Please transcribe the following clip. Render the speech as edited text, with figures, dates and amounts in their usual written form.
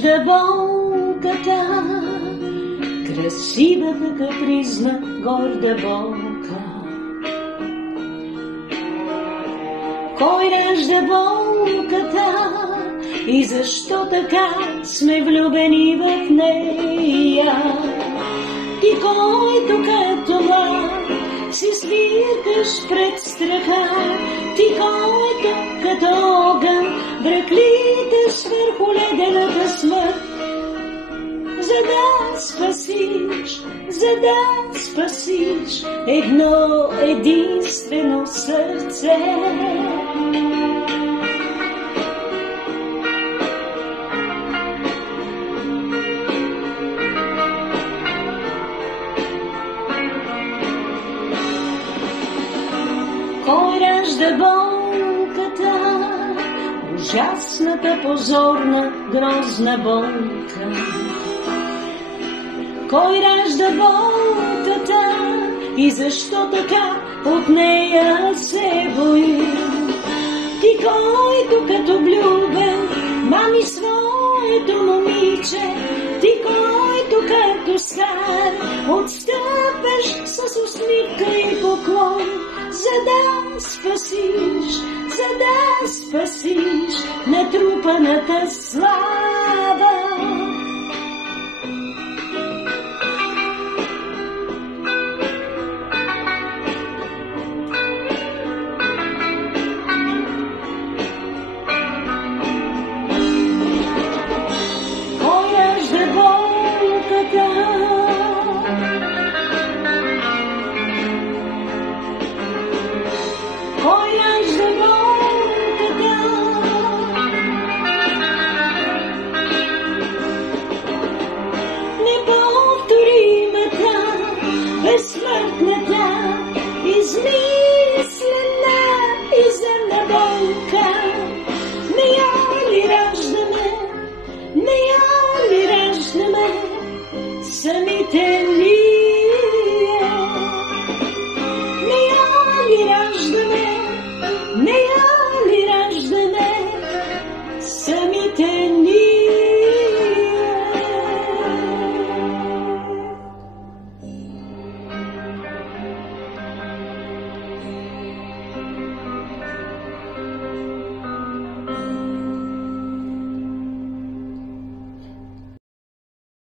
ражда болката, красивата, капризна, горда болка. Кой ражда болката и защо така сме влюбени в нея? Ти, който като млад си свиркаш пред страха, ти, който като огън бръклиташ върху ледената смърт, за да спасиш едно единствено сърце. Кой ражда болката, ужасната, позорна, грозна болка? Кой ражда болката и защо така от нея се бои? Ти, който като влюбен мами своето момиче, ти, който като стар отстъпеш с усмивка и поклон, за да спасиш натрупаната слава.